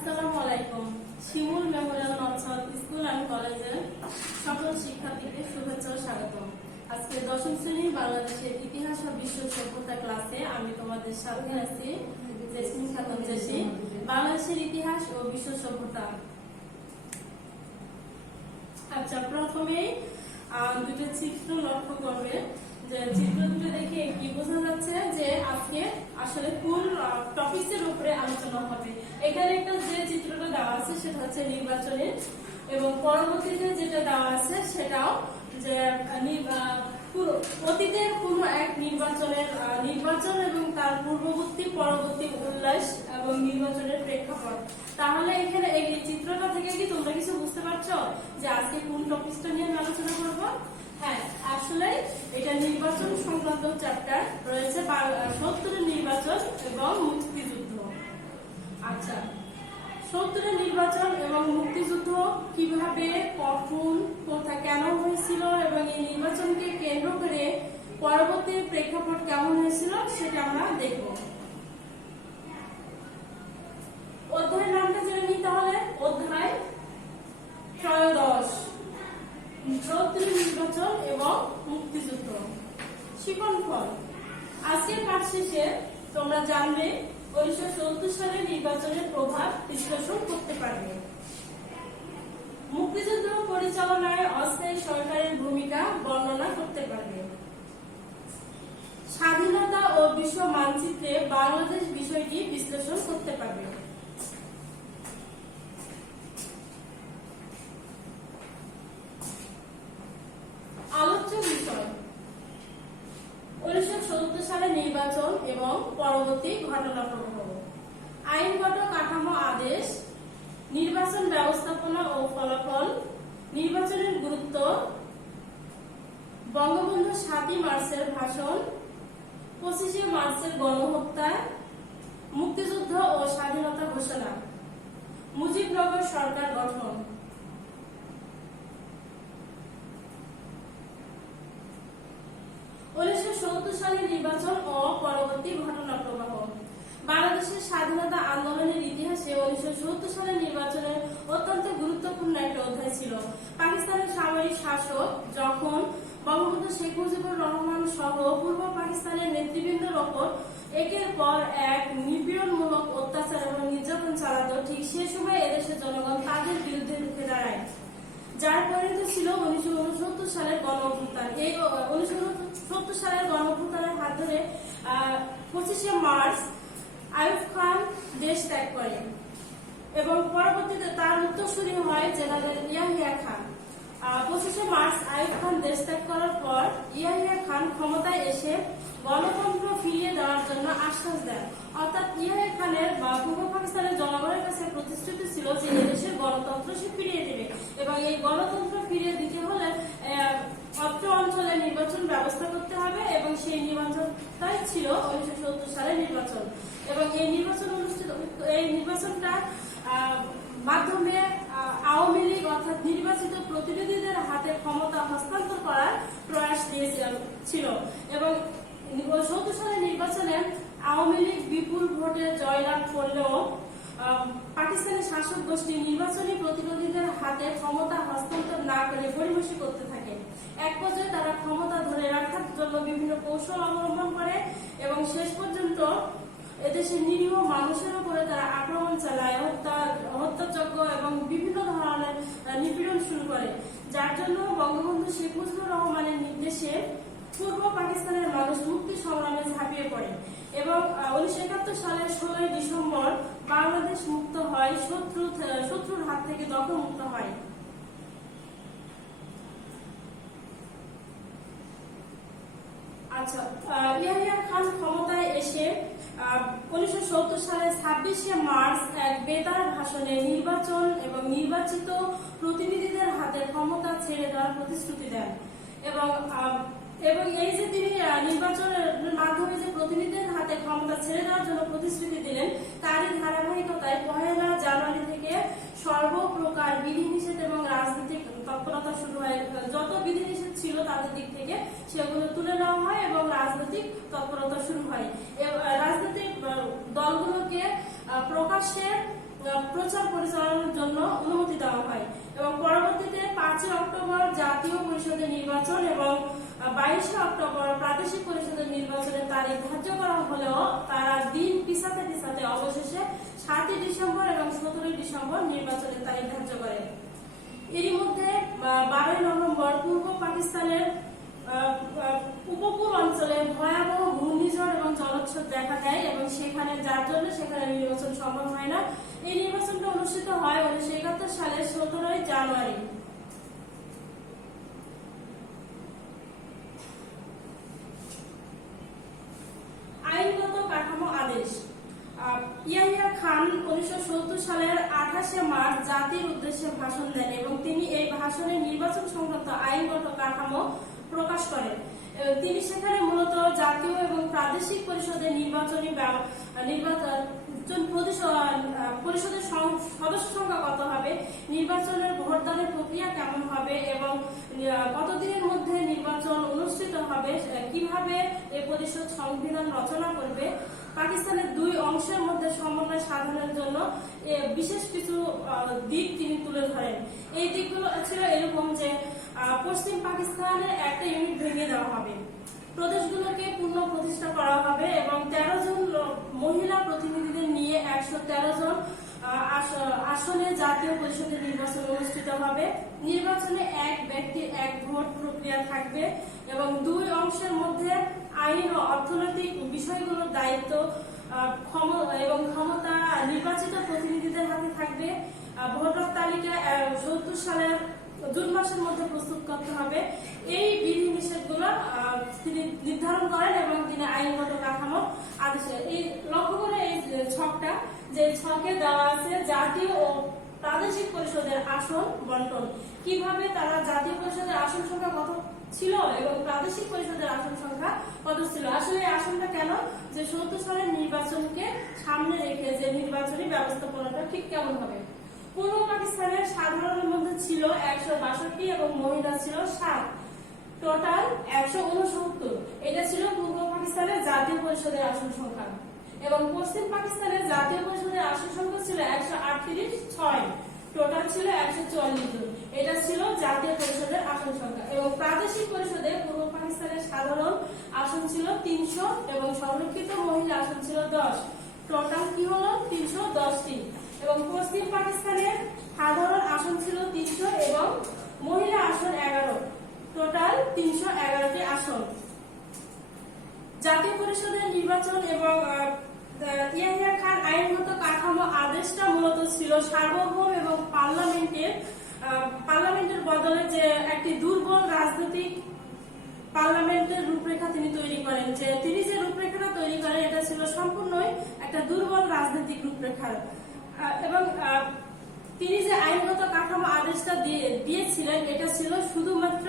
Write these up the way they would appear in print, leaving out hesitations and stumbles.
আসসালামু আলাইকুম। শিমুল Memorial north school and কলেজের সকল শিক্ষার্থীদের শুভেচ্ছা ও স্বাগতম। আজকে দশম শ্রেণীর বাংলাদেশের ইতিহাস ও বিশ্ব সভ্যতা ক্লাসে আমি তোমাদের সাথে আছি জেসমিন খাতুন জেসি। বাংলাদেশের ইতিহাস ও বিশ্ব সভ্যতা। আচ্ছা, প্রথমেই দুটো চিত্র লক্ষ্য করবে। যে চিত্র দুটো দেখে কি বোঝা যাচ্ছে যে আজকে আসলে কোন টপিকের উপরে আলোচনা হবে। এখানে একটা যে চিত্রটা দেওয়া আছে সেটা হচ্ছে নির্বাচনের, এবং পরবর্তীতে যেটা দেওয়া আছে সেটাও যে অতীতের কোন এক নির্বাচন এবং তার পূর্ববর্তী পরবর্তী উল্লাস এবং নির্বাচনের প্রেক্ষাপট। তাহলে এখানে এই চিত্রটা থেকে কি তোমরা কিছু বুঝতে পারছো যে আজকে কোন টপিকটা নিয়ে আমি আলোচনা করবো? হ্যাঁ, আসলে এটা নির্বাচন সংক্রান্ত চ্যাপ্টার রয়েছে, 70-এর নির্বাচন এবং মুক্তিযুদ্ধ। আচ্ছা, 70-এর নির্বাচন এবং মুক্তিযুদ্ধ কিভাবে, কখন, কোথায়, কেন হয়েছিল এবং এই নির্বাচনকে কেন্দ্র করে পরবর্তী প্রেক্ষাপট কেমন হয়েছিল সেটা আমরা দেখব। অধ্যায়ের নামটা জেনে নিই তাহলে। অধ্যায় 13, 70-এর নির্বাচন এবং মুক্তিযুদ্ধ। শিক্ষণফল। আজকের পাঠ শেষে তোমরা জানবে 1970 সালের নির্বাচনের প্রভাব বিশ্লেষণ করতে পারবে। মুক্তিযুদ্ধ পরিচালনায় অস্থায়ী সরকারের ভূমিকা বর্ণনা করতে পারবে। স্বাধীনতা ও বিশ্ব মানচিত্রে বাংলাদেশ বিষয়টি বিশ্লেষণ করতে পারবে। আলোচ্য বিষয় 1970 সালের নির্বাচন এবং পরবর্তী ঘটনাপ্রবাহ, আইনগত কাঠামো, আদেশ, নির্বাচন ব্যবস্থাপনা ও ফলাফল, নির্বাচনের গুরুত্ব, বঙ্গবন্ধু 7 মার্চের ভাষণ, 25 মার্চের গণহত্যা, মুক্তিযুদ্ধ ও স্বাধীনতা ঘোষণা, মুজিবনগর সরকার গঠন। 1970 সালের নির্বাচন ও পরবর্তী ঘটনা প্রবাহ। বাংলাদেশের স্বাধীনতা আন্দোলনের ইতিহাসে 1970 সালের নির্বাচনের অত্যন্ত গুরুত্বপূর্ণ একটা অধ্যায় ছিল। পাকিস্তানের সামরিক শাসক যখন বঙ্গবন্ধু শেখ মুজিবুর রহমান সহ পূর্ব পাকিস্তানের নেতৃবৃন্দের ওপর একের পর এক নিপীড়নমূলক অত্যাচার এবং নির্যাতন চালাতো, ঠিক সে সময় এদেশের জনগণ তাদের বিরুদ্ধে রুখে দাঁড়ায়, যার পরিণত ছিল 1969 সালের গণঅভ্যুত্থান। এই 1970 সালের গণঅভ্যুত্থানের হাত ধরে 25 মার্চ আইয়ুব খান দেশ ত্যাগ করেন এবং পরবর্তীতে তার উত্তরসূরি হয় জেনারেল ইয়াহিয়া খান। 25 মার্চ আইয়ুব খান দেশ ত্যাগ করার পর ইয়াহিয়া খান ক্ষমতায় এসে গণতন্ত্র ফিরিয়ে দেওয়ার জন্য আশ্বাস দেন। অর্থাৎ ইয়াহিয়া খানের বা পূর্ব পাকিস্তানের জনগণের কাছে প্রতিশ্রুতি ছিল যে এদেশের গণতন্ত্র সে ফিরিয়ে দেবে, এবং এই গণতন্ত্র ফিরিয়ে দিতে হলে অত্র অঞ্চলে নির্বাচন ব্যবস্থা করতে হবে, এবং সেই নির্বাচনটাই ছিল 1970 সালের নির্বাচন। এবং এই নির্বাচনটা মাধ্যমে আওয়ামী লীগ অর্থাৎ নির্বাচিত প্রতিনিধিদের হাতে ক্ষমতা হস্তান্তর করার প্রয়াস ছিল। এবং 70 সালের নির্বাচনে আওয়ামী লীগ বিপুল ভোটে জয়লাভ করলেও পাকিস্তানের শাসক গোষ্ঠী নির্বাচনী প্রতিনিধিদের হাতে ক্ষমতা হস্তান্তর না করে গড়িমসি করতে থাকে। এক পর্যায়ে তারা ক্ষমতা ধরে রাখার জন্য বিভিন্ন কৌশল অবলম্বন করে এবং শেষ পর্যন্ত এদেশের নিরীহ মানুষের উপরে তারা আক্রমণ চালায়, হত্যাযজ্ঞ এবং বিভিন্ন ধরনের নিপীড়ন শুরু করে, যার জন্য বঙ্গবন্ধু শেখ মুজিবুর রহমানের নির্দেশে পূর্ব পাকিস্তানের মানুষ মুক্তি সংগ্রামে ঝাঁপিয়ে পড়ে এবং 1971 সালের 16 ডিসেম্বর বাংলাদেশ মুক্ত হয়, শত্রুর হাত থেকে দখলমুক্ত হয়। আচ্ছা, ইয়াহিয়া খান ক্ষমতায় এসে 1970 সালের 26 মার্চ এক বেতার ভাষণে নির্বাচন এবং নির্বাচিত প্রতিনিধিদের হাতে ক্ষমতা ছেড়ে দেওয়ার প্রতিশ্রুতি দেন, এবং এই যে তিনি নির্বাচনের মাধ্যমে যে প্রতিনিধিদের হাতে ক্ষমতা ছেড়ে দেওয়ার জন্য প্রতিশ্রুতি দিলেন, তারই ধারাবাহিকতায় 1 জানুয়ারি থেকে সর্বপ্রকার বিধিনিষেধ এবং রাজনৈতিক তৎপরতা শুরু হয়। যত বিধিনিষেধ ছিল তাদের দিক থেকে সেগুলো তুলে নেওয়া হয় এবং রাজনৈতিক তৎপরতা শুরু হয়। রাজনৈতিক দলগুলোকে প্রকাশ্যে প্রচার পরিচালনার জন্য অনুমতি দেওয়া হয় এবং পরবর্তীতে 5 অক্টোবর জাতীয় পরিষদের নির্বাচন এবং 22 অক্টোবর প্রাদেশিক পরিষদের নির্বাচনের তারিখ ধার্য করা হলেও তারা দিন পিছাতে পিছাতে অবশেষে 7 ডিসেম্বর এবং 17 ডিসেম্বর নির্বাচনের তারিখ ধার্য করে। এরই মধ্যে 12 নভেম্বর পূর্ব পাকিস্তানের উপকূল অঞ্চলে ভয়াবহ ঘূর্ণিঝড় এবং জলোচ্ছ্বাস দেখা দেয় এবং যার জন্য সেখানে নির্বাচন সম্ভব হয় না। এই নির্বাচনটা অনুষ্ঠিত হয় 1971 সালের 17 জানুয়ারি। আইনগত কাঠামো আদেশ। ইয়াহিয়া খান 1970 সালের 28 মার্চ জাতির উদ্দেশ্যে ভাষণ দেন এবং তিনি এই ভাষণে নির্বাচন সংক্রান্ত আইনগত কাঠামো প্রকাশ করেন। তিনি সেখানে মূলত জাতীয় এবং প্রাদেশিক পরিষদের পরিষদের সদস্য সংখ্যা কত হবে, নির্বাচনের ভোটদানের প্রক্রিয়া কেমন হবে এবং কতদিনের মধ্যে নির্বাচন অনুষ্ঠিত হবে, কিভাবে এই পরিষদ সংবিধান রচনা করবে, পাকিস্তানের 2 অংশের মধ্যে সমন্বয় সাধনের জন্য বিশেষ কিছু দিক তিনি তুলে ধরেন। এই দিকগুলো ছিল এরকম যে পশ্চিম পাকিস্তানের একটা ইউনিট ভেঙে দেওয়া হবে, প্রদেশগুলোকে পুনঃ প্রতিষ্ঠা করা হবে এবং 13 জন মহিলা প্রতিনিধিদের নিয়ে 113 জন আসনে জাতীয় পরিষদের নির্বাচন অনুষ্ঠিত হবে। নির্বাচনে এক ব্যক্তির এক ভোট প্রক্রিয়া থাকবে এবং 2 অংশের মধ্যে আইন ও অর্থনৈতিক বিষয়গুলোর দায়িত্ব এবং ক্ষমতা নির্বাচিত প্রতিনিধিদের হাতে থাকবে। ভোটার তালিকা 70 সালের জুন মাসের মধ্যে প্রস্তুত করতে হবে। এই বিধিনিষেধগুলো তিনি নির্ধারণ করেন এবং তিনি আইনগত কাঠামো আদেশে এই লক্ষ্য করে এই ছকটা যে ছকে দেওয়া আছে জাতীয় ও প্রাদেশিক পরিষদের আসন বন্টন, কিভাবে তারা জাতীয় পরিষদের আসন সংখ্যা কত ছিল এবং প্রাদেশিক পরিষদের আসন সংখ্যা কত ছিল। আসলে এই আসনটা কেন, যে 70 সালের নির্বাচনকে সামনে রেখে যে নির্বাচনী ব্যবস্থাপনাটা ঠিক কেমন হবে। পূর্ব পাকিস্তানের সাধারণের মধ্যে ছিল 162 এবং মহিলা ছিল 7, টোটাল 169। এটা ছিল পূর্ব পাকিস্তানের জাতীয় পরিষদের আসন সংখ্যা এবং পশ্চিম পাকিস্তানের জাতীয় পরিষদের আসন সংখ্যা ছিল 138, 6, টোটাল ছিল 144 জন। এটা ছিল জাতীয় পরিষদের আসন সংখ্যা এবং প্রাদেশিক পরিষদে পূর্ব পাকিস্তানের সাধারণ আসন ছিল 300 এবং সংরক্ষিত মহিলা আসন ছিল 10, টোটাল কি হলো 310টি এবং পশ্চিম পাকিস্তানের সাধারণ আসন ছিল 300 এবং মহিলা আসন 11, টোটাল 311টি আসন। জাতীয় পরিষদের নির্বাচন এবং ইয়াহিয়া খান আইনগত কাঠামো আদেশটা মূলত ছিল সার্বভৌম এবং পার্লামেন্টের বদলে যে একটি দুর্বল রাজনৈতিক পার্লামেন্টের রূপরেখা তিনি তৈরি করেন। যে তিনি যে রূপরেখাটা তৈরি করেন এটা ছিল সম্পূর্ণই একটা দুর্বল রাজনৈতিক রূপরেখা এবং তিনি যে আইনগত কাঠামো আদেশটা দিয়েছিলেন এটা ছিল শুধুমাত্র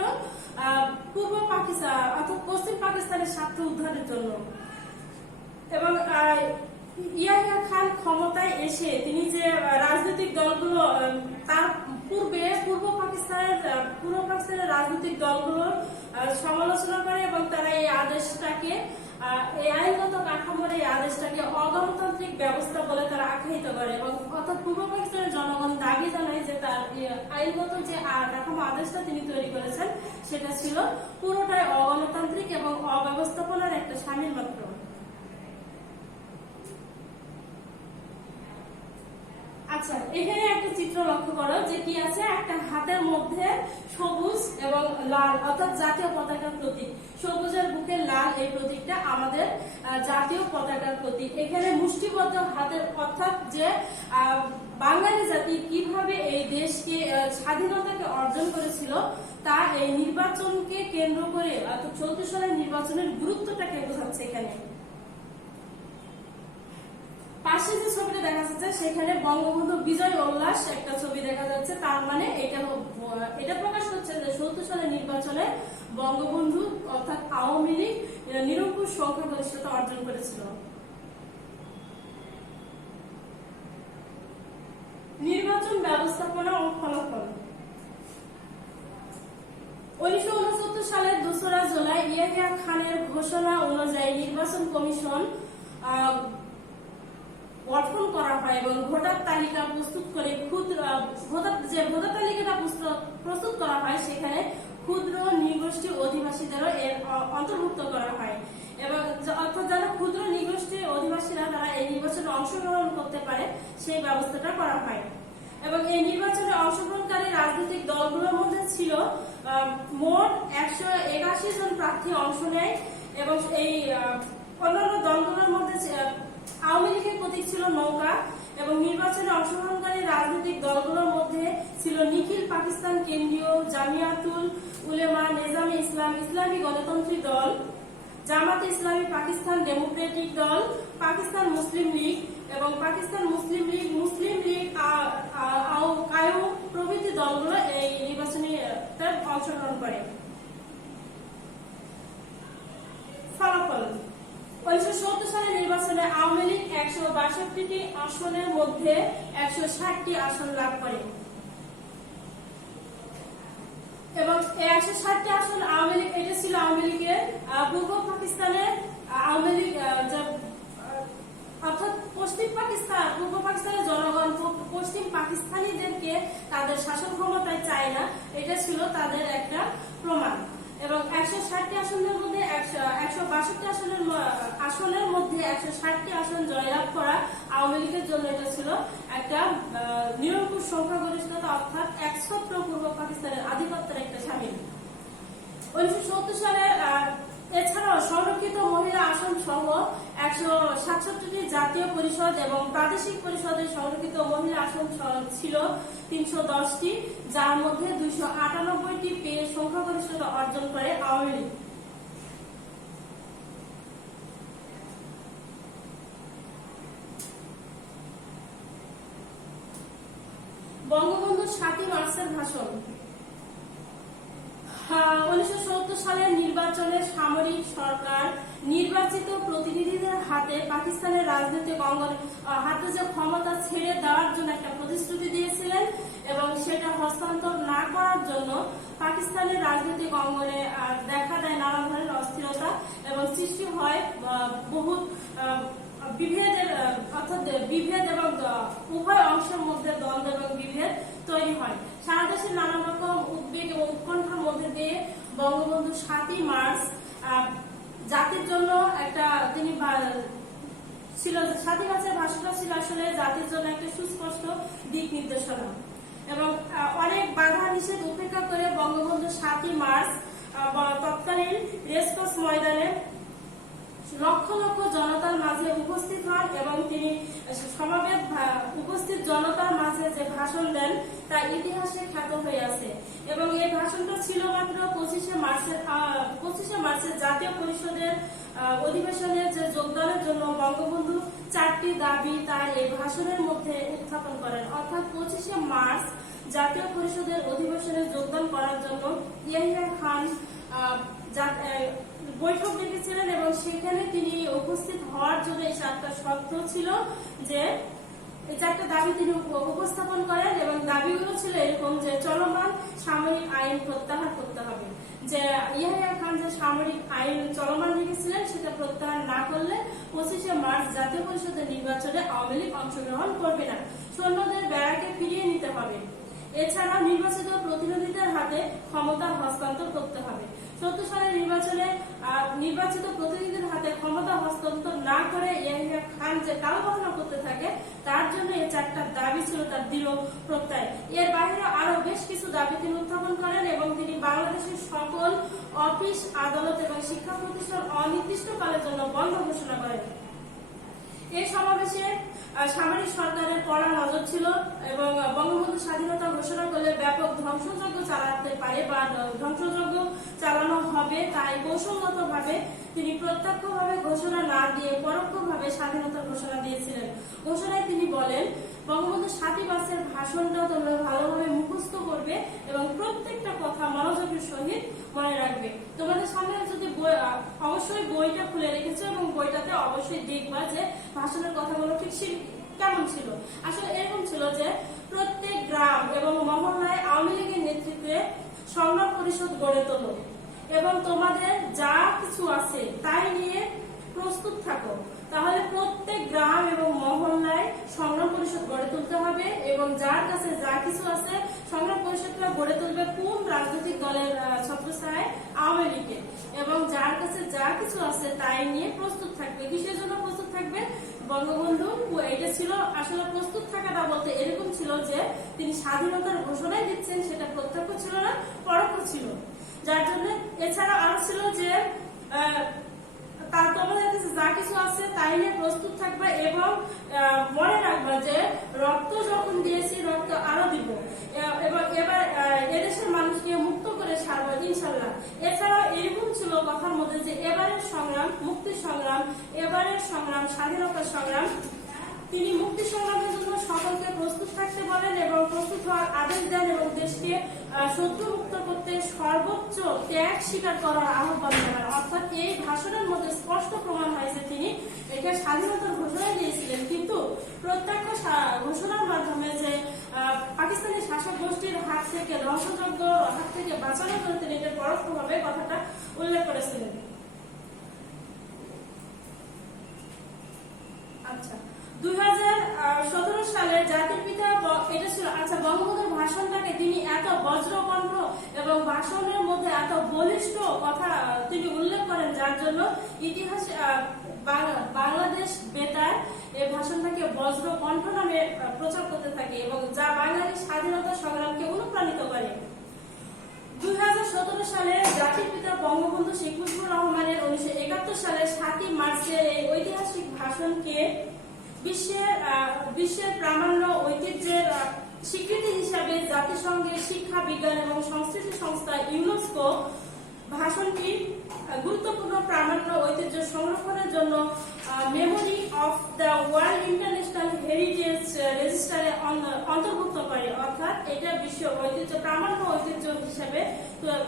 পূর্ব পাকিস্তান অর্থাৎ পশ্চিম পাকিস্তানের স্বার্থ উদ্ধারের জন্য। এবং ইয়াহিয়া খান ক্ষমতায় এসে তিনি যে রাজনৈতিক দলগুলো তার পূর্বে পূর্ব পাকিস্তানের রাজনৈতিক দলগুলোর সমালোচনা করে এবং তারা এই আদেশটাকে এই আইনগত কাঠামোর এই আদেশটাকে অগণতান্ত্রিক ব্যবস্থা বলে তারা আখ্যায়িত করে এবং অর্থাৎ পূর্ব পাকিস্তানের জনগণ দাবি জানায় যে তার আইনগত যে কাঠামো আদেশটা তিনি তৈরি করেছেন সেটা ছিল পুরোটাই অগণতান্ত্রিক এবং অব্যবস্থাপনার একটা শামিল মাত্র। আচ্ছা, এখানে একটা চিত্র লক্ষ্য করো যে কি আছে, একটা হাতের মধ্যে সবুজ এবং লাল অর্থাৎ জাতীয় পতাকার প্রতীক, সবুজের বুকে লাল এই প্রতীকটা আমাদের জাতীয় পতাকার প্রতীক। এখানে মুষ্টিবদ্ধ হাতের অর্থাৎ যে বাঙালি জাতি কিভাবে এই দেশকে স্বাধীনতাকে অর্জন করেছিল তা এই নির্বাচনকে কেন্দ্র করে অর্থাৎ 34 সালের নির্বাচনের গুরুত্বটাকে বোঝাচ্ছে। এখানে পাশে যে ছবিটা দেখা যাচ্ছে সেখানে বঙ্গবন্ধু বিজয় উল্লাস একটা ছবি দেখা যাচ্ছে, তার মানে এটা প্রকাশ করছে যে 70 সালের নির্বাচনে বঙ্গবন্ধু অর্থাৎ আওয়ামী লীগ নিরঙ্কুশ সংখ্যাগরিষ্ঠতা অর্জন করেছিল। নির্বাচন ব্যবস্থাপনা ও ফলাফল। 1969 সালের 2রা জুলাই ইয়াহিয়া খানের ঘোষণা অনুযায়ী নির্বাচন কমিশন গঠন করা হয় এবং ভোটার তালিকা প্রস্তুত করে ভোটার তালিকাটা প্রস্তুত করা হয় সেখানে ক্ষুদ্র নৃগোষ্ঠী অধিবাসীদেরও এর অন্তর্ভুক্ত করা হয় এবং অর্থাৎ যারা ক্ষুদ্র নৃগোষ্ঠীর অধিবাসীরা তারা এই নির্বাচনে অংশগ্রহণ করতে পারে সেই ব্যবস্থাটা করা হয়। এবং এই নির্বাচনে অংশগ্রহণকারী রাজনৈতিক দলগুলোর মধ্যে ছিল মোট 181 জন প্রার্থী অংশ নেয় এবং এই অন্যান্য দলগুলোর মধ্যে আওয়ামী লীগের প্রতীক ছিল নৌকা এবং নির্বাচনে অংশগ্রহণকারী রাজনৈতিক দলগুলোর মধ্যে ছিল নিখিল পাকিস্তান কেন্দ্রীয় জামিয়াতুল উলেমা নেজামে ইসলাম ইসলামী গণতন্ত্রী দল, জামাতে ইসলামী পাকিস্তান ডেমোক্রেটিক দল, পাকিস্তান মুসলিম লীগ এবং পাকিস্তান মুসলিম লীগ কায়ু প্রভৃতি দলগুলো এই নির্বাচনে অংশগ্রহণ করে। ফলাফল 1970 সালের নির্বাচনে আওয়ামী লীগ 162টি আসনের মধ্যে 160টি আসন লাভ করে এবং 160টি আসন আওয়ামী লীগ, এটা ছিল আওয়ামী লীগের পূর্ব পাকিস্তানের আওয়ামী লীগ অর্থাৎ পূর্ব পাকিস্তানের জনগণ পশ্চিম পাকিস্তানিদেরকে তাদের শাসন ক্ষমতায় চায় না, এটা ছিল তাদের একটা প্রমাণ। এবং 160টি আসনের মধ্যে 162 আসনের মধ্যে 160টি আসন জয়লাভ করা আওয়ামী লীগের জন্য এটা ছিল একটা নিরঙ্কুশ সংখ্যাগরিষ্ঠতা, অর্থাৎ একছত্র পূর্ব পাকিস্তানের আধিপত্যের একটা সামিল। 1970 সালে এছাড়াও সংরক্ষিত মহিলা আসন সহ 167টি জাতীয় পরিষদ এবং প্রাদেশিক পরিষদের সংরক্ষিত মহিলা আসন ছিল 310টি, যার মধ্যে 298টি পেয়ে সংখ্যাগরিষ্ঠতা অর্জন করে আওয়ামী লীগ। বঙ্গবন্ধু 7 মার্চের ভাষণ। 1970 সালের নির্বাচনে সামরিক সরকার নির্বাচিত প্রতিনিধিদের হাতে পাকিস্তানের রাজনৈতিক অঙ্গন হাতে যে ক্ষমতা ছেড়ে দেওয়ার জন্য একটা প্রতিশ্রুতি দিয়েছিলেন এবং সেটা হস্তান্তর না করার জন্য পাকিস্তানের রাজনৈতিক অঙ্গনে দেখা দেয় নানা ধরনের অস্থিরতা এবং সৃষ্টি হয় বহু বিভেদ এবং উভয় অংশের মধ্যে দ্বন্দ্ব এবং বিভেদ তৈরি হয়। সারা দেশের নানা রকম উদ্বেগ এবং উৎকণ্ঠার মধ্যে দিয়ে বঙ্গবন্ধু 7 মার্চ জাতির জন্য তিনি ছিল 7 মার্চের ভাষণটা ছিল আসলে জাতির জন্য একটা সুস্পষ্ট দিক নির্দেশনা এবং অনেক বাধা নিষেধ উপেক্ষা করে বঙ্গবন্ধু 7 মার্চ তৎকালীন রেসকোর্স ময়দানে লক্ষ লক্ষ জনতার মাঝে উপস্থিত হন এবং তিনি সমাবেত উপস্থিত জনতার মাঝে যে ভাষণ দেন তা ইতিহাসে খ্যাত হয়ে আছে এবং এই ভাষণটা ছিল মাত্র 25শে মার্চের জাতীয় পরিষদের অধিবেশনের যে যোগদানের জন্য বঙ্গবন্ধু 4টি দাবি তার এই ভাষণের মধ্যে উত্থাপন করেন। অর্থাৎ 25শে মার্চ জাতীয় পরিষদের অধিবেশনে যোগদান করার জন্য ইয়াহিয়া খান বৈঠক ডেকেছিলেন এবং সেখানে তিনি উপস্থিত হওয়ার জন্য এই 4টা শর্ত ছিল যে এই 4টা দাবি তিনি উপস্থাপন করেন এবং দাবিগুলো ছিল এরকম যে চলমান সামরিক আইন প্রত্যাহার করতে হবে, যে ইয়াহিয়া খান যে সামরিক আইন চলমান রেখেছিলেন সেটা প্রত্যাহার না করলে 25শে মার্চ জাতীয় পরিষদের নির্বাচনে আওয়ামী লীগ অংশগ্রহণ করবে না, সৈন্যদের ব্যারাকে ফিরিয়ে নিতে হবে, এছাড়া নির্বাচিত প্রতিনিধিদের হাতে ক্ষমতা হস্তান্তর করতে হবে। 70 সালের নির্বাচনে নির্বাচিত প্রতিনিধিদের হাতে ক্ষমতা হস্তান্তর না করে ইয়াহিয়া খান যে টালবাহানা করতে থাকে তার জন্য এই 4টা দাবি ছিল তার দৃঢ় প্রত্যয়। এর বাইরে আরো বেশ কিছু দাবি তিনি উত্থাপন করেন এবং তিনি বাংলাদেশের সকল অফিস, আদালত এবং শিক্ষা প্রতিষ্ঠান অনির্দিষ্টকালের জন্য বন্ধ ঘোষণা করেন। এই সমাবেশে সামরিক সরকারের কড়া নজর ছিল এবং বঙ্গবন্ধু স্বাধীনতা ঘোষণা করলে ব্যাপক ধ্বংসযজ্ঞ চালাতে পারে বা ধ্বংসযজ্ঞ চালানো হবে, তাই কৌশলগতভাবে তিনি প্রত্যক্ষভাবে ঘোষণা না দিয়ে পরোক্ষভাবে স্বাধীনতার ঘোষণা দিয়েছিলেন। ঘোষণায় তিনি বলেন, বঙ্গবন্ধু 7 মার্চের ভাষণটা তোমরা ভালোভাবে মুখস্থ করবে এবং প্রত্যেকটা কথা মনোযোগের সহিত মনে রাখবে। তোমাদের সামনে যদি অবশ্যই বইটা খুলে রেখেছে এবং বইটাতে অবশ্যই দেখবা যে ভাষণের কথাগুলো ঠিক কেমন ছিল। আসলে এরকম ছিল যে প্রত্যেক গ্রাম এবং মহল্লায় আওয়ামী লীগের নেতৃত্বে সংগ্রাম পরিষদ গড়ে তোলো এবং তোমাদের যা কিছু আছে তাই নিয়ে প্রস্তুত থাকো, তাহলে প্রত্যেক গ্রাম এবং মহল্লায় সংগ্রাম পরিষদ গড়ে তুলতে হবে এবং যার কাছে যা কিছু আছে সংগ্রাম পরিষদটা গড়ে তুলবে কোন রাজনৈতিক দলের ছত্রছায়ায়? আওয়ামী লীগের। এবং যার কাছে যা কিছু আছে তাই নিয়ে প্রস্তুত থাকবে। কিসের জন্য প্রস্তুত থাকবে? বঙ্গবন্ধু এটা ছিল আসলে প্রস্তুত থাকাটা বলতে এরকম ছিল যে তিনি স্বাধীনতার ঘোষণাই দিচ্ছেন, সেটা প্রত্যক্ষ ছিল না, পরোক্ষ ছিল। যার জন্য এছাড়া আরো ছিল যে তোমাদের কাছে যা কিছু আছে তাই নিয়ে প্রস্তুত থাকবে এবং মনে রাখবা যে রক্ত যখন দিয়েছি রক্ত আরো দিব এবং এবার এদেশের মানুষকে মুক্ত করে ছাড়বো ইনশাল্লাহ। এছাড়াও এরকম ছিল কথার মধ্যে যে এবারের সংগ্রাম মুক্তির সংগ্রাম, এবারের সংগ্রাম স্বাধীনতার সংগ্রাম। তিনি মুক্তি সংগ্রামের জন্য সকলকে প্রস্তুত থাকতে বলেন এবং প্রস্তুত হওয়ার আদেশ দেন এবং দেশকে শত্রুমুক্ত করতে সর্বোচ্চ ত্যাগ স্বীকার করার আহ্বান জানান। অর্থাৎ এই ভাষণের মধ্যে স্পষ্ট প্রমাণ হয়েছে তিনি এটা স্বাধীনতার ঘোষণা দিয়েছিলেন, কিন্তু প্রত্যক্ষ ঘোষণার মাধ্যমে যে পাকিস্তানি শাসক গোষ্ঠীর হাত থেকে ধ্বংসযজ্ঞ হাত থেকে বাঁচানোর জন্য তিনি এটা পরোক্ষভাবে কথাটা উল্লেখ করেছিলেন। আচ্ছা, 2017 সালে জাতির পিতা এটা ছিল। আচ্ছা, বঙ্গবন্ধুর ভাষণটাকে তিনি এত বজ্রকণ্ঠ এবং ভাষণের মধ্যে এত বলিষ্ঠ কথা তিনি উল্লেখ করেন, যার জন্য ইতিহাস বাংলাদেশ বেতার এই ভাষণটাকে বজ্রকণ্ঠ নামে প্রচার করতে থাকে এবং যা বাঙালি স্বাধীনতা সংগ্রামকে অনুপ্রাণিত করে। 2017 সালে জাতির পিতা বঙ্গবন্ধু শেখ মুজিবুর রহমানের 1971 সালে 7ই মার্চের এই ঐতিহাসিক ভাষণকে বিশ্বের প্রামাণ্য ঐতিহ্যের স্বীকৃতি হিসাবে জাতিসংঘের শিক্ষা বিজ্ঞান এবং সংস্কৃতি সংস্থা ইউনেস্কো ভাষণটি গুরুত্বপূর্ণ প্রামাণ্য ঐতিহ্য সংরক্ষণের জন্য memory of the world international heritage রেজিস্টারে অন্তর্ভুক্ত করে। অর্থাৎ এটা বিশ্ব ঐতিহ্য প্রামাণ্য ঐতিহ্য হিসেবে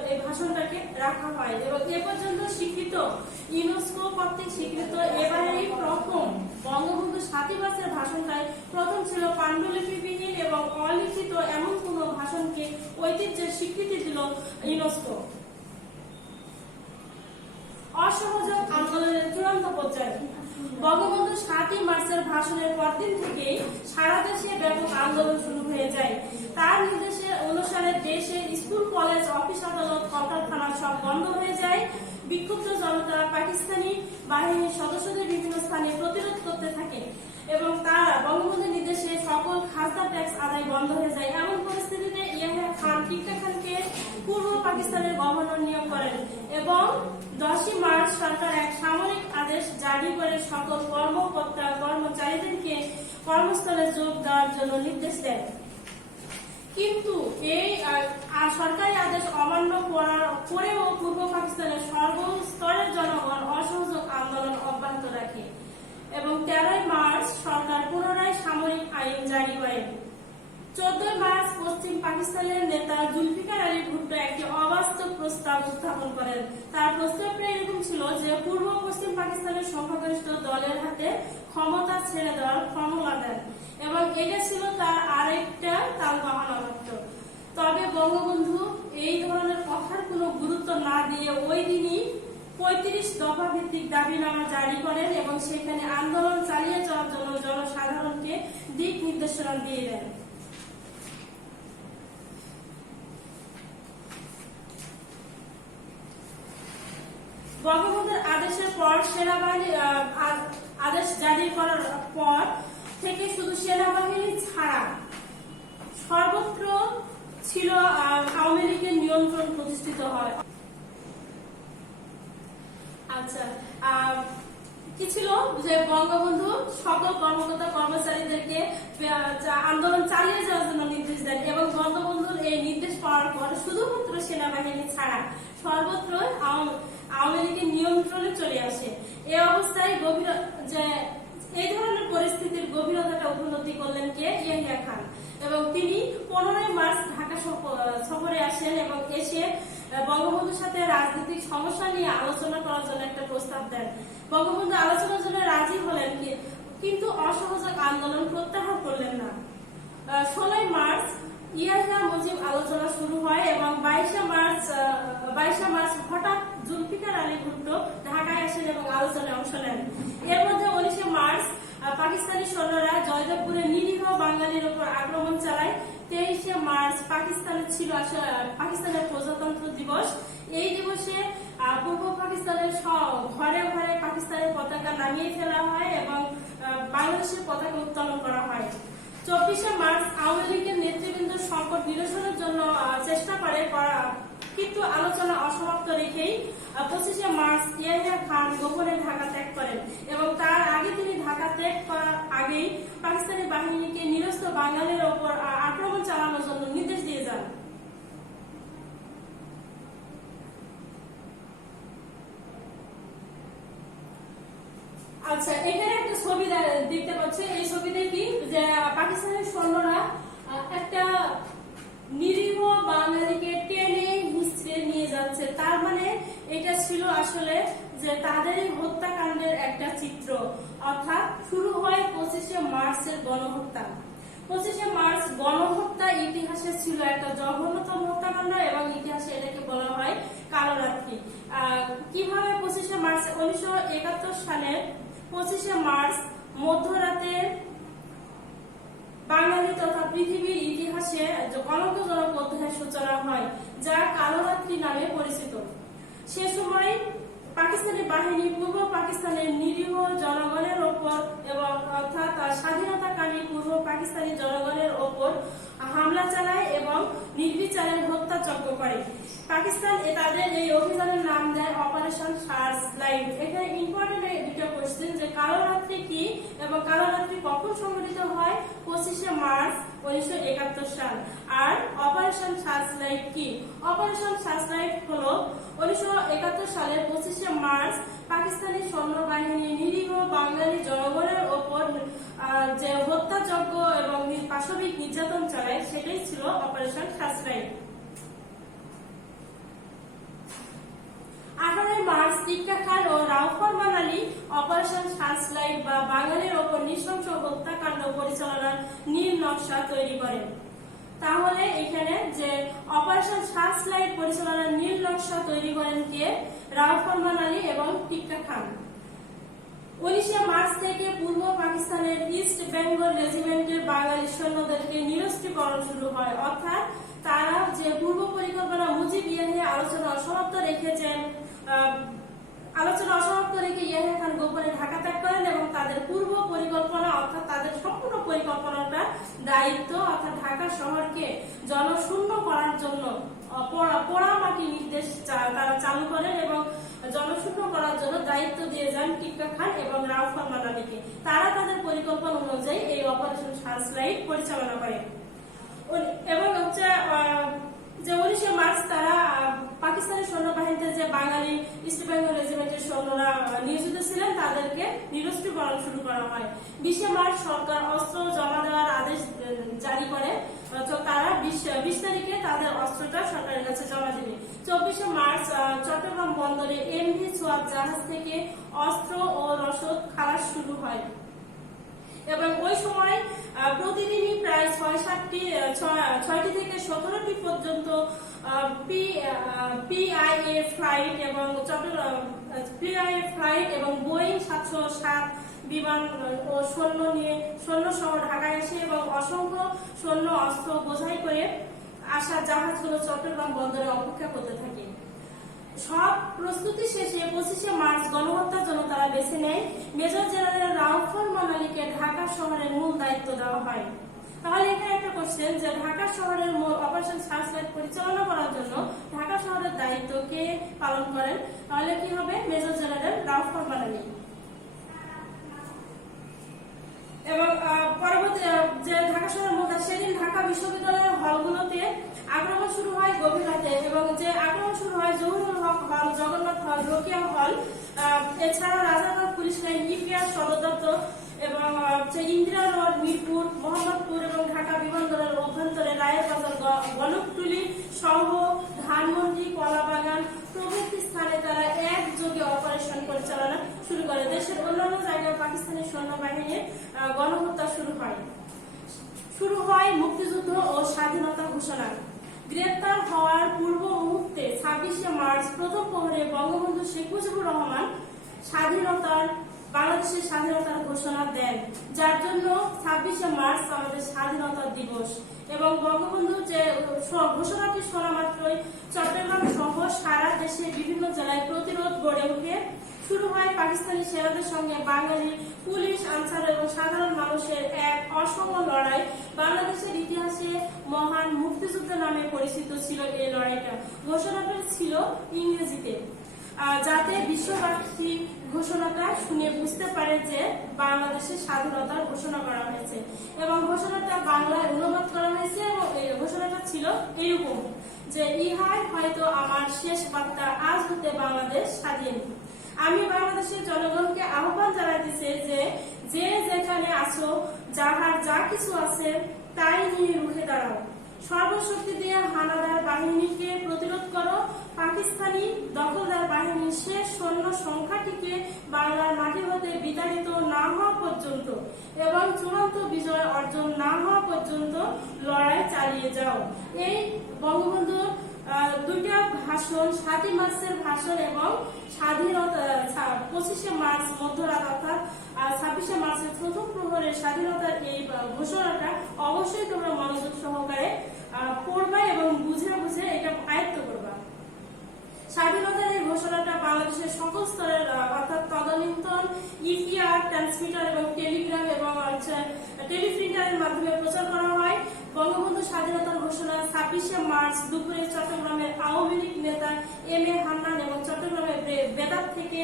এই ভাষণটাকে রাখা হয় এবং এ পর্যন্ত স্বীকৃত ইউনেস্কো কর্তৃক স্বীকৃত এবারেই প্রথম বঙ্গবন্ধু 7ই মার্চের ভাষণটাই প্রথম ছিল পাণ্ডুলিপিবিহীন এবং অলিখিত এমন কোন ভাষণকে ঐতিহ্যের স্বীকৃতি দিল ইউনেস্কো। অসহযোগ আন্দোলনের চূড়ান্ত পর্যায়ে বঙ্গবন্ধু 7ই মার্চের ভাষণের পরদিন থেকে সারা দেশে ব্যাপক আন্দোলন শুরু হয়ে যায়। তার নির্দেশে অনুসারে দেশে স্কুল কলেজ অফিস আদালত কলকারখানা সব বন্ধ হয়ে যায়। বিক্ষুব্ধ জনতা পাকিস্তানি বাহিনীর সদস্যদের বিভিন্ন স্থানে প্রতিরোধ করতে থাকে এবং তারা বঙ্গবন্ধুর নির্দেশে সকল খাজনা ট্যাক্স আদায় বন্ধ হয়ে যায়। এমন পরিস্থিতিতে ইয়াহিয়া খান টিক্কা খানকে পূর্ব পাকিস্তানের গভর্নর নিয়োগ করেন এবং 10ই মার্চ সরকার এক সামরিক আদেশ জারি করে সকল কর্মকর্তা কর্মচারীদেরকে কর্মস্থলে যোগ দেওয়ার জন্য নির্দেশ দেন। কিন্তু এই সরকারি আদেশ অমান্য করেও পূর্ব পাকিস্তানের সর্বস্তরের জনগণ অসহযোগ আন্দোলন অব্যাহত রাখে এবং 13ই মার্চ সরকার পুনরায় সামরিক আইন জারি করে। 14 মার্চ পশ্চিম পাকিস্তানের নেতা জুলফিকার আলী ভুট্টো একটি অবাস্তব প্রস্তাব উত্থাপন করেন। তার প্রস্তাবটা এরকম ছিল যে পূর্ব পশ্চিম পাকিস্তানের সংখ্যাগরিষ্ঠ দলের হাতে ক্ষমতা ছেড়ে দেওয়ার ফর্মুলা দেন এবং এটা ছিল তার আরেকটা তালবাহানা মাত্র। তবে বঙ্গবন্ধু এই ধরনের কথার কোনো গুরুত্ব না দিয়ে ওই দিনই 35 দফা ভিত্তিক দাবিনামা জারি করেন এবং সেখানে আন্দোলন চালিয়ে যাওয়ার জন্য জনসাধারণকে দিক নির্দেশনা দিয়ে দেন। বঙ্গবন্ধুর আদেশের পর সেনাবাহিনী আদেশ জারি করার পর থেকে শুধু সেনাবাহিনী ছাড়া সর্বত্র ছিল আওয়ামী লীগের নিয়ন্ত্রণ প্রতিষ্ঠিত হয়। আচ্ছা, কি ছিল যে বঙ্গবন্ধু সকল কর্মকর্তা কর্মচারীদেরকে আন্দোলন চালিয়ে যাওয়ার জন্য নির্দেশ দেন এবং বঙ্গবন্ধুর এই নির্দেশ পাওয়ার পর শুধুমাত্র সেনাবাহিনী ছাড়া সর্বত্র আওয়ামী লীগের নিয়ন্ত্রণে চলে আসে। এই অবস্থায় এই ধরনের পরিস্থিতির গভীরতাটা উপলব্ধি করলেন কে? ইয়াহিয়া খান এবং তিনি 15ই মার্চ ঢাকা সফরে আসেন এবং এসে বঙ্গবন্ধুর সাথে রাজনৈতিক সমস্যা নিয়ে আলোচনা করার জন্য একটা প্রস্তাব দেন। বঙ্গবন্ধু আলোচনার জন্য রাজি হলেন কিন্তু অসহযোগ আন্দোলন প্রত্যাহার করলেন না। 16ই মার্চ ইয়াহিয়া মুজিব আলোচনা শুরু হয় এবং 22শে মার্চ হঠাৎ জুলফিকার আলী ভুট্টো ঢাকায় আসেন এবং আলোচনায় অংশ নেন। এর মধ্যে 19 মার্চ পাকিস্তানি সৈন্যরা জয়দেবপুরে নিরীহ বাঙালির উপর আক্রমণ চালায়। 23 মার্চ পাকিস্তানের প্রজাতন্ত্র দিবস। এই দিবসে পূর্ব পাকিস্তানের ঘরে ঘরে পাকিস্তানের পতাকা নামিয়ে ফেলা হয় এবং বাংলাদেশের পতাকা উত্তোলন করা হয়। 24 মার্চ আওয়ামী লীগের নেতৃবৃন্দ সংকট নিরসনের জন্য চেষ্টা করে, কিন্তু আলোচনা অসমাপ্ত রেখেই 25 মার্চ ইয়াহিয়া খান গোপনে ঢাকা ত্যাগ করেন এবং তার আগে তিনি ঢাকা ত্যাগ করার আগেই পাকিস্তানি বাহিনীকে নিরস্ত্র বাঙালির ওপর আক্রমণ চালানোর জন্য নির্দেশ দিয়ে যান। আচ্ছা, এখানে একটা ছবি দেখতে পাচ্ছেন। এই ছবিতে কি যে পাকিস্তানের সৈন্যরা একটা নিরীহ বাঙালিকে টেনে হিঁচড়ে নিয়ে যাচ্ছে। তার মানে এটা ছিল আসলে যে তাদের হত্যাকাণ্ডের একটা চিত্র। অর্থাৎ শুরু হয় 25 মার্চের গণহত্যা। 25 মার্চ গণহত্যা ইতিহাসে ছিল একটা জঘন্যতম হত্যাকাণ্ড এবং ইতিহাসে এটাকে বলা হয় কালো রাত্রি। কিভাবে 25 মার্চ 1971 সালের 25 মার্চ মধ্যরাতে বাঙালি তথা পৃথিবীর ইতিহাসে কলঙ্কজনক অধ্যায়ের সূচনা হয়, যা কালো রাত্রি নামে পরিচিত। সে সময় পাকিস্তানি বাহিনী পূর্ব পাকিস্তানের নিরীহ জনগণের ওপর এবং অর্থাৎ স্বাধীনতাকামী পূর্ব পাকিস্তানি জনগণের ওপর হামলা চালায় এবং নির্বিচারে হত্যাযজ্ঞ করে। পাকিস্তান তাদের এই অভিযানের নাম দেয় অপারেশন সার্চ লাইট। এখানে ইম্পর্টেন্ট দুটো কোশ্চেন যে কালো রাত্রি কি এবং কালো রাত্রি কখন সংঘটিত হয়? 25 মার্চ 1971 সাল। আর অপারেশন সার্চ লাইট কি? অপারেশন সার্চ লাইট হলো 1971 সালের 25 মার্চ পাকিস্তানি সৈন্যবাহিনী নিরীহ বাঙালি জনগণের ওপর যে হত্যাযজ্ঞ এবং পাশবিক নির্যাতন চালায়, সেটাই ছিল অপারেশন সার্চ লাইট। 18 মার্চ টিক্কা খান ও রাউফ ফরমান আলী অপারেশন সার্চ লাইট বা বাঙালির ওপর নৃশংস হত্যাকাণ্ড পরিচালনার নীল নকশা তৈরি করেন। তাহলে এখানে যে অপারেশন সার্চ লাইট পরিচালনার নীল নকশা তৈরি করেন কে? রাউফ ফরমান আলী এবং টিক্কা খান। 19 মার্চ থেকে পূর্ব পাকিস্তানের ইস্ট বেঙ্গল রেজিমেন্টের বাঙালি সৈন্যদেরকে নিরস্ত্রীকরণ শুরু হয়। অর্থাৎ তারা যে পূর্ব পরিকল্পনা মুজিব ইয়াহিয়া আলোচনা অসমাপ্ত রেখে ইয়াহিয়া খান গোপনে ঢাকা ত্যাগ করেন এবং তাদের পূর্ব পরিকল্পনা অর্থাৎ তাদের সম্পূর্ণ পরিকল্পনাটা দায়িত্ব অর্থাৎ ঢাকা শহরকে জনশূন্য করার জন্য পোড়ামাটি নির্দেশ তারা চালু করেন এবং জনশূন্য করার জন্য দায়িত্ব দিয়ে যান টিক্কা খান এবং রাউফ ফরমান আলীকে। তারা তাদের পরিকল্পনা অনুযায়ী এই অপারেশন সার্চ লাইট পরিচালনা করে এবং হচ্ছে যে 19 মার্চ তারা পাকিস্তানি সৈন্যবাহিনীতে যে বাঙালি ইস্ট বেঙ্গল রেজিমেন্টের সৈন্যরা নিয়োজিত ছিলেন তাদেরকে নিরস্ত্রীকরণ শুরু করা হয়। 20 মার্চ সরকার অস্ত্র জমা দেওয়ার আদেশ জারি করে, তারা 20 তারিখে তাদের অস্ত্রটা সরকারের কাছে জমা দেবে। 24 মার্চ চট্টগ্রাম বন্দরে এমভি সোয়াব জাহাজ থেকে অস্ত্র ও রসদ খালাস শুরু হয় এবং ওই সময় প্রতিদিনই প্রায় 6টি থেকে 17টি পর্যন্ত পিআইএ ফ্লাইট এবং বোয়িং 707 বিমান ও সৈন্য সহ ঢাকায় আসে এবং অসংখ্য সৈন্য অস্ত্র বোঝাই করে আসা জাহাজগুলো চট্টগ্রাম বন্দরে অপেক্ষা করতে থাকে। সব প্রস্তুতি শেষে 25 মার্চ গণহত্যার জন্য তারা বেছে নেয় মেজর জেনারেল রাউফ ফরমান আলীকে ঢাকা শহরের মূল দায়িত্ব দেওয়া হয়। তাহলে এখানে একটা কোশ্চেন যে ঢাকা শহরের মূল অপারেশন সার্চ লাইট পরিচালনা করার জন্য ঢাকা শহরের দায়িত্ব কে পালন করেন? তাহলে কি হবে? মেজর জেনারেল রাউফ ফরমান আলী। এবং পরবর্তী যে ঢাকা শহরের মূল সেদিন ঢাকা বিশ্ববিদ্যালয়ের হলগুলোতে আক্রমণ শুরু হয় গভীর রাতে এবং যে আক্রমণ শুরু হয় জহুরুল হক হল, জগন্নাথ হল, রোকেয়া হল, এছাড়া রাজারবাগ পুলিশ লাইন, ইপিআর সদর দপ্তর এবং ইন্দিরা রোড, মিরপুর, মোহাম্মদপুর এবং ঢাকা বিমানবন্দরের অভ্যন্তরে রায়ের বাজার, গণকটুলি সহ ধানমন্ডি, কলাবাগান প্রভৃতি স্থানে তারা একযোগে অপারেশন পরিচালনা শুরু করে। দেশের অন্যান্য জায়গায় পাকিস্তানি সৈন্যবাহিনীর গণহত্যা শুরু হয় মুক্তিযুদ্ধ ও স্বাধীনতা ঘোষণা। গ্রেপ্তার হওয়ার পূর্ব মুহূর্তে 26শে মার্চ প্রথম প্রহরে বঙ্গবন্ধু শেখ মুজিবুর রহমান বাংলাদেশের স্বাধীনতার ঘোষণা দেন, যার জন্য 26শে মার্চ আমাদের স্বাধীনতা দিবস। এবং বঙ্গবন্ধু যে ঘোষণাটি শোনা মাত্রই চট্টগ্রাম সহ সারা দেশে বিভিন্ন জেলায় প্রতিরোধ গড়ে উঠে শুরু হয় পাকিস্তানি সেনাদের সঙ্গে বাঙালি পুলিশ, আনসার এবং সাধারণ মানুষের এক অসম লড়াই। বাংলাদেশের ইতিহাসে মহান মুক্তিযুদ্ধ নামে পরিচিত ছিল এই লড়াইটা। ঘোষণাটা ছিল ইংরেজিতে, যাতে বিশ্ববাসী ঘোষণাটা শুনে বুঝতে পারে যে বাংলাদেশের স্বাধীনতার ঘোষণা করা হয়েছে। এবং ঘোষণাটা বাংলায় অনুবাদ করা হয়েছে এবং এই ঘোষণাটা ছিল এরকম যে ইহাই হয়তো আমার শেষ বার্তা, আজ হতে বাংলাদেশ স্বাধীন। আমি বাংলাদেশের জনগণকে আহ্বান জানাইতেছি যে যে যেখানে আছো, যাহার যা কিছু আছে তাই নিয়ে রুখে দাঁড়াও, সর্বশক্তি দিয়ে হানাদার বাহিনীকে প্রতিরোধ করো, পাকিস্তানি দখলদার বাহিনীর শেষ সৈন্য সংখ্যাটিকে বাংলার মাটি হতে বিতাড়িত না হওয়া পর্যন্ত এবং চূড়ান্ত বিজয় অর্জন না হওয়া পর্যন্ত লড়াই চালিয়ে যাও। এই বঙ্গবন্ধুর দুইটা ভাষণ, 7 মার্চের ভাষণ এবং স্বাধীনতা 25শে মার্চ মধ্যরাত অর্থাৎ 26শে মার্চের প্রথম প্রহরের স্বাধীনতার এই ঘোষণাটা অবশ্যই তোমরা মনোযোগ সহকারে পড়বা এবং বুঝে বুঝে এটা আয়ত্ত করবা। স্বাধীনতার এই ঘোষণাটা বাংলাদেশের সকল স্তরের অর্থাৎ তদানীন্তন ইপিআর, ট্রান্সমিটার এবং টেলিগ্রাম এবং টেলিপ্রিন্টারের মাধ্যমে প্রচার করা হয়। বঙ্গবন্ধু স্বাধীনতার ঘোষণা 26শে মার্চ দুপুরে চট্টগ্রামের আওয়ামী লীগ নেতা এম এ হান্নান এবং চট্টগ্রামের বেতার থেকে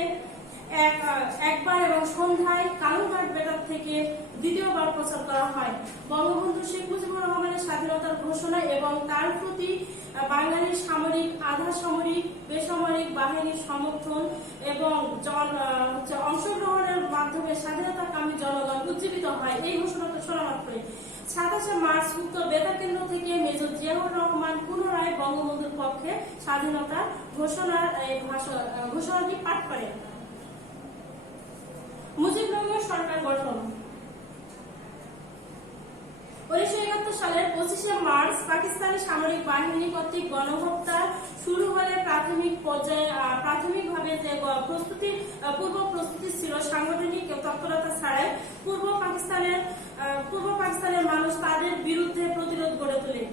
একবার এবং সন্ধ্যায় কালুরঘাট বেতার থেকে দ্বিতীয়বার প্রচার করা হয়। বঙ্গবন্ধু শেখ মুজিবুর রহমানের স্বাধীনতার ঘোষণা এবং তার প্রতি বাঙালির সামরিক, আধা সামরিক, বেসামরিক বাহিনীর সমর্থন এবং অংশগ্রহণের মাধ্যমে স্বাধীনতাকামী জনগণ উজ্জীবিত হয়। এই ঘোষণাটা শোনা মাত্রই 27শে মার্চ উত্তর বেতার কেন্দ্র থেকে মেজর জিয়াউর রহমান পুনরায় বঙ্গবন্ধুর পক্ষে স্বাধীনতা ঘোষণাটি পাঠ করেন। মুজিবনগর সরকার গঠন 1971 সালের 25শে মার্চ পাকিস্তানি সামরিক বাহিনী কর্তৃক গণহত্যা শুরু হলে প্রাথমিকভাবে যে পূর্ব প্রস্তুতি ছিল সাংগঠনিক তৎপরতা ছাড়াই পূর্ব পাকিস্তানের মানুষ তাদের বিরুদ্ধে প্রতিরোধ গড়ে তোলে।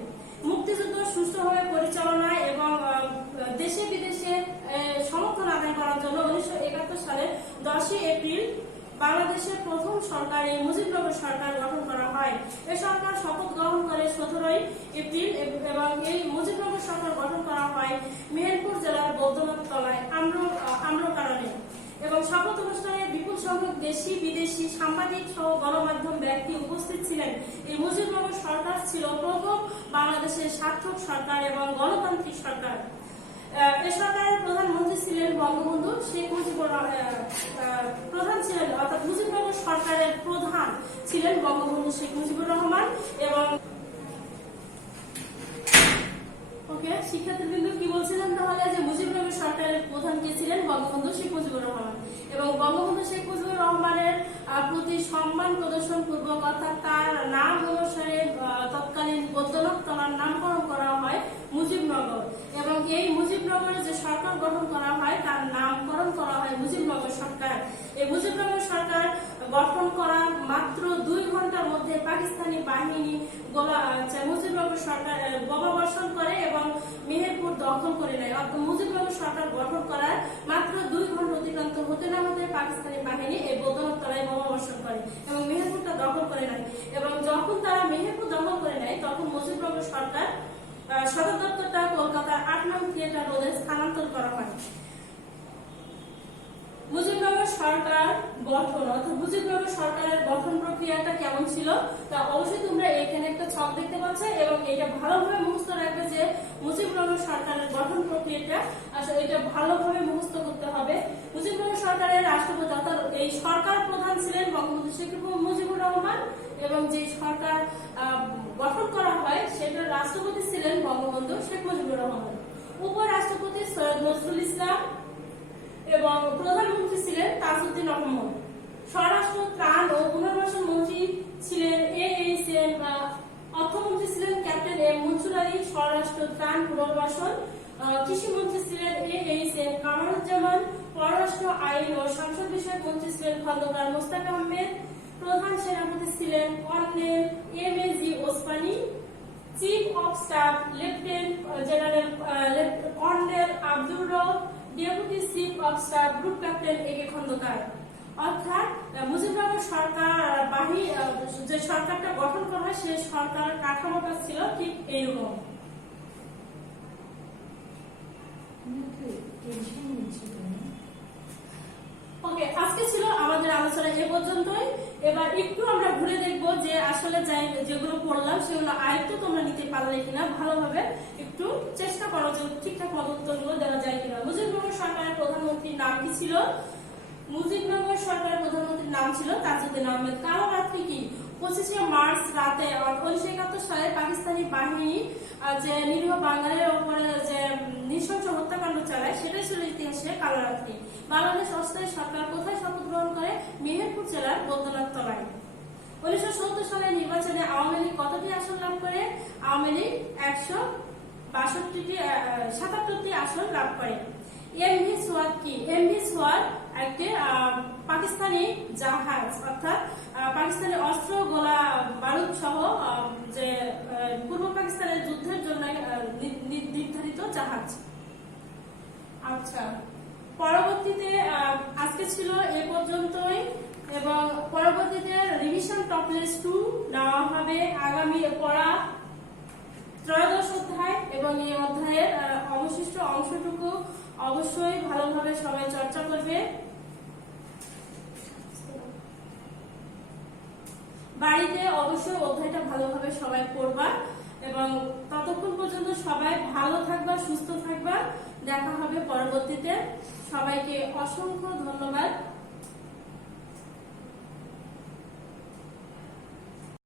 মুক্তিযুদ্ধ সুষ্ঠুভাবে পরিচালনায় এবং দেশে বিদেশে সমর্থন আদায় করার জন্য 1971 সালের 10 এপ্রিল বাংলাদেশের প্রথম সরকার এই মুজিবনগর সরকার গঠন করা হয়। এই সরকার শপথ গ্রহণ করে 17 এপ্রিল এবং এই মুজিবনগর সরকার গঠন করা হয় মেহেরপুর জেলার বৌদ্ধনাথ তলায় আম্রকাননে। এবং শপথ অনুষ্ঠানে বিপুল সংখ্যক দেশি বিদেশি সাংবাদিক সহ গণমাধ্যম ব্যক্তি উপস্থিত ছিলেন। এই মুজিবনগর সরকার ছিল প্রথম বাংলাদেশের সার্থক সরকার এবং গণতান্ত্রিক সরকার। এই সরকারের প্রধানমন্ত্রী ছিলেন বঙ্গবন্ধু শেখ মুজিবুর প্রধান ছিলেন অর্থাৎ মুজিবনগর সরকারের প্রধান ছিলেন বঙ্গবন্ধু শেখ মুজিবুর রহমান। এবং শিক্ষার্থীবৃন্দ কি বলছিলেন তাহলে যে মুজিবনগর সরকারের প্রধান কে ছিলেন? বঙ্গবন্ধু শেখ মুজিবুর রহমান। এবং বঙ্গবন্ধু শেখ মুজিবুর রহমানের প্রতি সম্মান প্রদর্শন পূর্বক অর্থাৎ তার নাম অনুসারে তৎকালীন বৌদ্ধনাথ তলার নামকরণ করা হয় মুজিবনগর। এবং এই মুজিবনগরের যে সরকার গঠন করা হয় তার নামকরণ করা হয় মুজিবনগর সরকার। এই মুজিবনগর সরকার গঠন করা মাত্র 2 ঘন্টার মধ্যে পাকিস্তানি বাহিনী মুজিবনগর সরকার বোমাবর্ষণ করে এবং মেহেরপুর দখল করে নেয়। অর্থাৎ মুজিবনগর সরকার গঠন করার মাত্র 2 ঘন্টা অতিক্রান্ত হতে না হতে পাকিস্তানি বাহিনী এই বৌদ্ধনাথ তলায় বোমাবর্ষণ করে এবং মেহেরপুরটা দখল করে নেয়। এবং যখন তারা মেহেরপুর দখল করে নেয় তখন মুজিবনগর সরকার সদর দপ্তরটা কলকাতার 8 নং থিয়েটার রোডে স্থানান্তর করা হয়। মুজিবনগর সরকার গঠন অর্থাৎ মুজিবনগর সরকারের গঠন প্রক্রিয়াটা কেমন ছিল তা অবশ্যই তোমরা এখানে একটা ছক দেখতে পাচ্ছ এবং এটা ভালোভাবে মুখস্থ রাখবে যে মুজিবনগর সরকারের গঠন প্রক্রিয়াটা আসলে এটা ভালোভাবে মুখস্থ করতে হবে। মুজিবনগর সরকারের রাষ্ট্রপতি অর্থাৎ এই সরকার প্রধান ছিলেন বঙ্গবন্ধু শেখ মুজিবুর রহমান এবং যে সরকার গঠন করা হয় সেটার রাষ্ট্রপতি ছিলেন বঙ্গবন্ধু শেখ মুজিবুর রহমান। উপরাষ্ট্রপতি সৈয়দ নজরুল ইসলাম এবং প্রধানমন্ত্রী ছিলেন তাজউদ্দিন আহমদ। স্বরাষ্ট্র, ত্রাণ ও পুনর্বাসন মন্ত্রী ছিলেন অর্থমন্ত্রী ছিলেন ক্যাপ্টেন এম মনসুর আলী। স্বরাষ্ট্র ত্রাণ পুনর্বাসন। কৃষিমন্ত্রী ছিলেন AHM কামারুজ্জামান। পররাষ্ট্র আইন ও সংসদ বিষয়ক মন্ত্রী ছিলেন খন্দকার মোস্তাক আহমেদ। প্রধান সেনাপতি ছিলেন colonel MAG Osmani. Chief of staff lieutenant general colonel Abdur Rab. Deputy chief of staff group captain AK Khandakar. অর্থাৎ মুজিবনগর সরকার যে সরকারটা গঠন করা হয় সেই সরকার কাঠামোটা ছিল ঠিক এইরকম। ওকে, আজকে ছিল আমাদের আলোচনা এ পর্যন্তই। এবার একটু আমরা ঘুরে দেখবো যে আসলে যেগুলো পড়লাম সেগুলো আয়ত্ত তোমরা নিতে পারলে কিনা, ভালোভাবে একটু চেষ্টা করো যে ঠিকঠাক মতো উত্তরগুলো দেওয়া যায় কিনা। মুজিবনগর সরকারের প্রধানমন্ত্রীর নাম কি ছিল? মুজিবনগর সরকারের প্রধানমন্ত্রীর নাম ছিল তাজউদ্দিন আহমেদ। কালো রাত্রি কি? 25শে মার্চ রাতে 1971 সালে পাকিস্তানি বাহিনী যে নিরীহ বাঙালির উপরে যে নৃশংস হত্যাকাণ্ড চালায় সেটাই ছিল ইতিহাসে কালো রাত্রি। বাংলাদেশ অস্থায়ী সরকার কোথায় শপথ গ্রহণ করে? মেহেরপুর জেলার বৈদ্যনাথ তলায়। 1970 সালের নির্বাচনে আওয়ামী লীগ কতটি আসন লাভ করে? আওয়ামী লীগ 77টি আসন লাভ করে। MV সোয়াদ কি? MV সোয়াদ একটি পাকিস্তানি জাহাজ, অর্থাৎ পাকিস্তানি অস্ত্র গোলা বারুদ সহ যে পূর্ব পাকিস্তানের যুদ্ধের জন্য নির্ধারিত জাহাজ। আচ্ছা, পরবর্তীতে আজকে ছিল এ পর্যন্তই এবং পরবর্তীতে রিভিশন টপলেস 2 নেওয়া হবে। আগামী পড়া ত্রয়োদশ অধ্যায় এবং এই অধ্যায়ের অবশিষ্ট অংশটুকু অবশ্যই ভালোভাবে সবাই চর্চা করবে। বাড়িতে অবশ্যই অধ্যায়টা ভালোভাবে সবাই পড়বা এবং ততক্ষণ পর্যন্ত সবাই ভালো থাকবা, সুস্থ থাকবা। দেখা হবে পরবর্তীতে। সবাইকে অসংখ্য ধন্যবাদ।